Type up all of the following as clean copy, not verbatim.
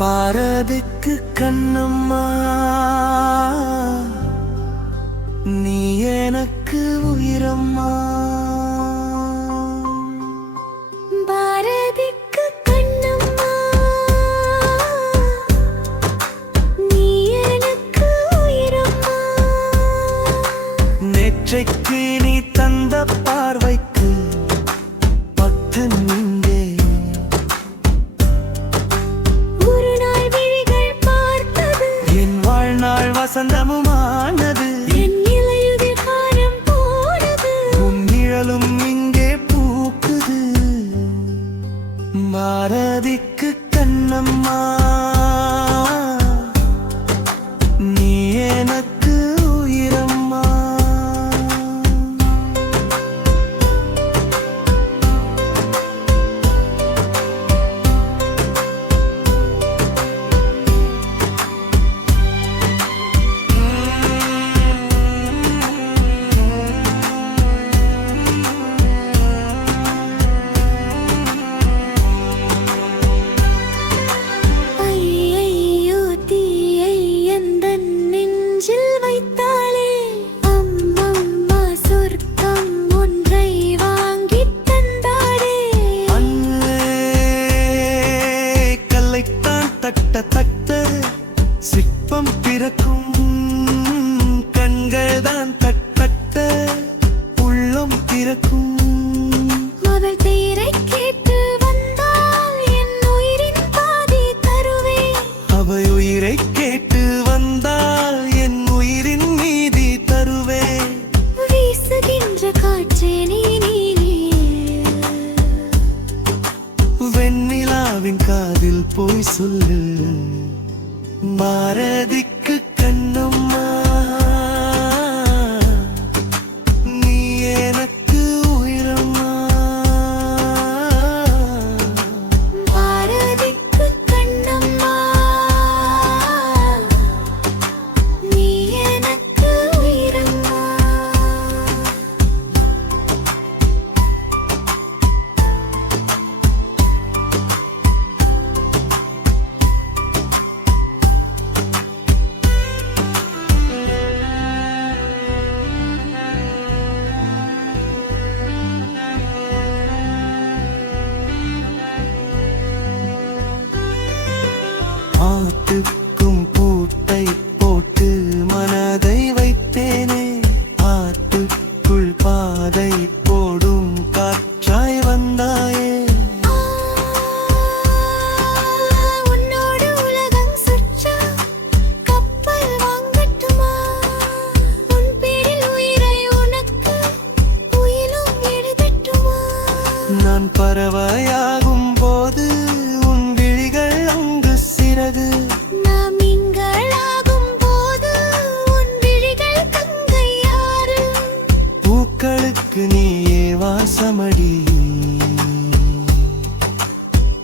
பாரதிக்கு கண்ணம்மா நீ எனக்கு உயிரம்மா. பாரதிக்கு கண்ணம்மா நீ எனக்கு உயிரம்மா. நேற்றைக்கு நீ தந்த பார்வைக்கு பக்தன் இங்கே. ஒரு நாள் விழிகள் பார்த்தது என் வாழ்நாள் வசந்தமுமானது. என் இலையுதிர் காலம் போனது. உன் நிழலும் இங்கே பூக்குது. பாரதிக்கு கண்ணம்மா நீ எனக்கு உயிரம்மா. ஐயையோ தீயை எந்தன் நெஞ்சில் வைத்தாளே. அம்மம்மா சொர்க்கம் ஒன்றை வாங்கித் தந்தாளே. அன்பே கல்லைத்தான் தட்ட தட்ட சிற்பம் பிறக்கும். கண்கள் தான் தட்ட உள்ளம் பிறக்கும். அவள் பேரை கேட்டு வந்தால் என் உயிரின் பாதி தருவேன். அவை உயிரை கேட்டு வந்தால் என் உயிரின் மீதி தருவேன். வீசுகின்ற காற்றே நீ வெண்ணிலாவின் காதில் போய் சொல்லு. பாரதிக்கு கண்ணம்மா நீ எனக்கு உயிரம்மா. பாரதிக்கு கண்ணம்மா நீ எனக்கு உயிரம்மா. ஆத்துக்கும் பூட்டை போட்டு மனதை வைத்தேனே. ஆத்துக்குள் பாதை போடும் காற்றாய் வந்தாயே. உன்னோடு உலகம் சுற்ற கப்பல் வாங்கட்டுமா? உன் பேரில் உயிரை உனக்கு உயிலும் எழுதட்டுமா? நான் பறவையாகும் போது உன் விழிகள் அங்கு சிறகு. நாம் மீன்களாகும் போது உன் விழிகள் கங்கையாறு. பூக்களுக்கு நீயே வாசமடி.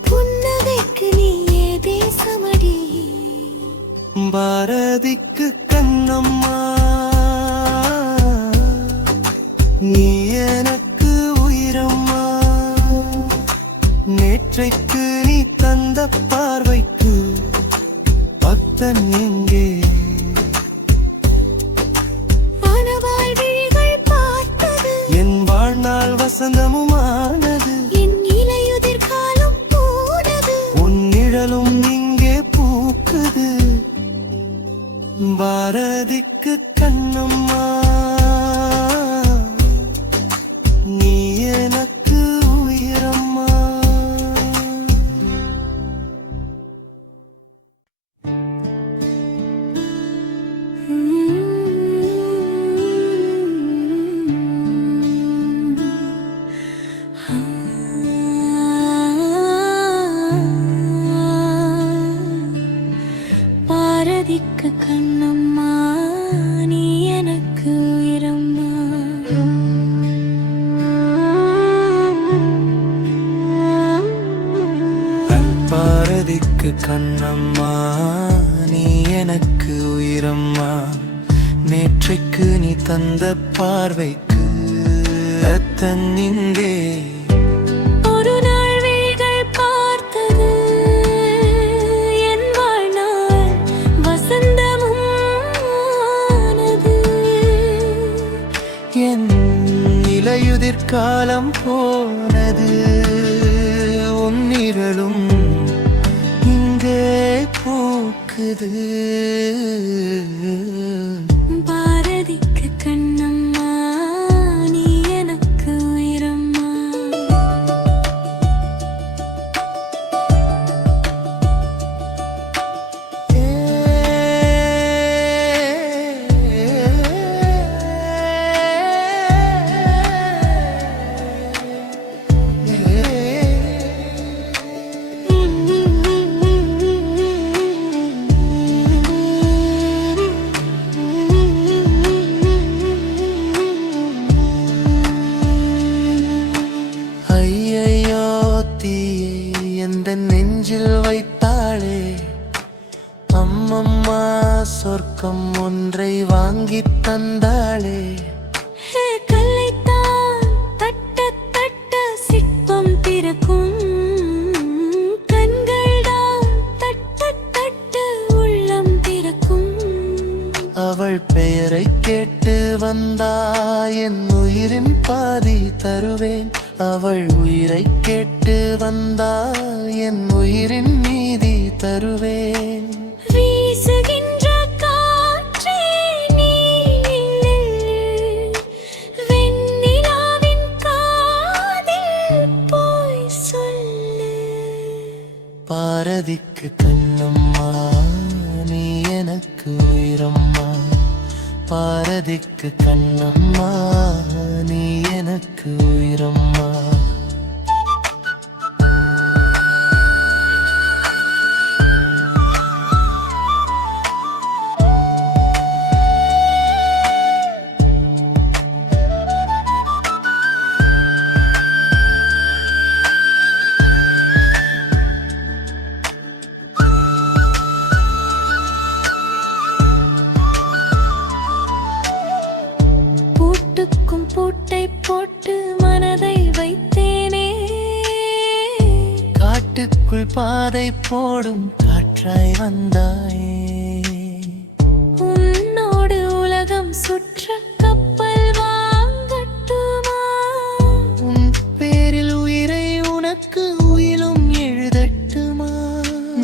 புன்னகைக்கு நீயே தேசமடி. பாரதிக்கு கண்ணம்மா நீ எனக்கு உயிரம்மா. நேற்றைக்கு நீ தந்த பார்வைக்கு பக்தன் எங்கே. வானவாய் விழிகள் பார்த்தது என் வாழ்நாள் வசந்தமுமானது. என் இலையுதிர் காலம் போனது. உன் நிழலும் இங்கே பூக்குது. பாரதிக்கு கண்ணம்மா நீ எனக்கு உயிரம்மா. பாரதிக்கு கண்ணம்மா நீ எனக்கு உயிரம்மா. பாரதிக்கு கண்ணம்மா நீ எனக்கு உயிரம்மா. நேற்றைக்கு நீ தந்த பார்வைக்கு அத்தன் இங்கே. ஒரு நாள் விழிகள் பார்த்தது என் என் இலையுதிர் காலம் போனது உன் நிழலும் இங்கே பூக்குது பாரதிக்கு கண்ணம்மா நீ எனக்கு உயிரம்மா ஐயையோ தீயை எந்த நெஞ்சில் வைத்தாளே அம்மம்மா சொர்க்கம் ஒன்றை வாங்கித் தந்தாளே கல்லைத்தான் தட்ட தட்ட சிற்பம் பிறக்கும் கண்கள்தான் தட்ட தட்ட உள்ளம் பிறக்கும் அவள் பெயரை கேட்டு வந்தா என் உயிரின் பாதி தருவேன் அவள் உயிரை கேட்டு வந்தா என் உயிரின் மீதி தருவேன் வீசுகின்ற காற்றே நீ நில்லு. வெண்ணிலாவின் காதில் போய் சொல்லு. பாரதிக்கு கண்ணம்மா நீ எனக்கு உயிரம்மா பாரதிக்கு கண்ணம்மா நீ எனக்கு உயிரம்மா பூட்டுக்கும் பூட்டை போட்டு மனதை வைத்தேனே காட்டுக்குள் பாதை போடும் காற்றாய் வந்தாயே உன்னோடு உலகம் சுற்ற கப்பல் வாங்கட்டுமா உன் பேரில் உயிரை உனக்கு உயிலும் எழுதட்டுமா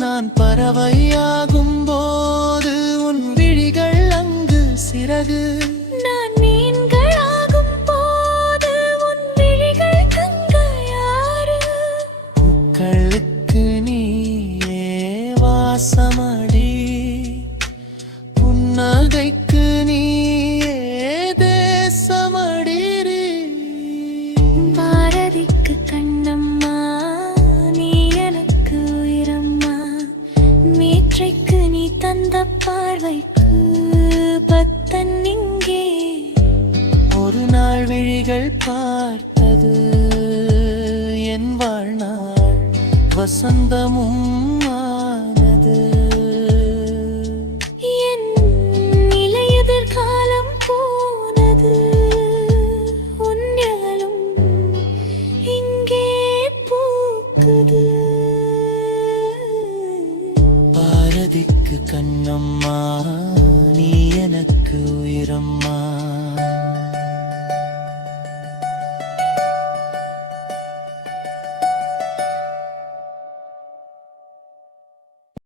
நான் பறவையாகும் போது உன் விழிகள் அங்கு சிறகு நான் மீன்களாகும் போது உன் விழிகள் கங்கையாறு பூக்களுக்கு நீயே வாசமடி புன்னகைக்கு நீயே தேசமடிரி பாரதிக்கு கண்ணம்மா நீ எனக்கு உயிரம்மா நேற்றைக்கு நீ தந்த பார்வைக்கு பத்தன் இங்கே ஒரு நாள் விழிகள் பார்த்தது என் வாழ்நாள் வசந்தமும் ஆனது என் இலையுதிர் காலம் போனது உன் நிழலும் இங்கே பூக்குது பாரதிக்கு கண்ணம்மா நீ எனக்கு உயிரம்மா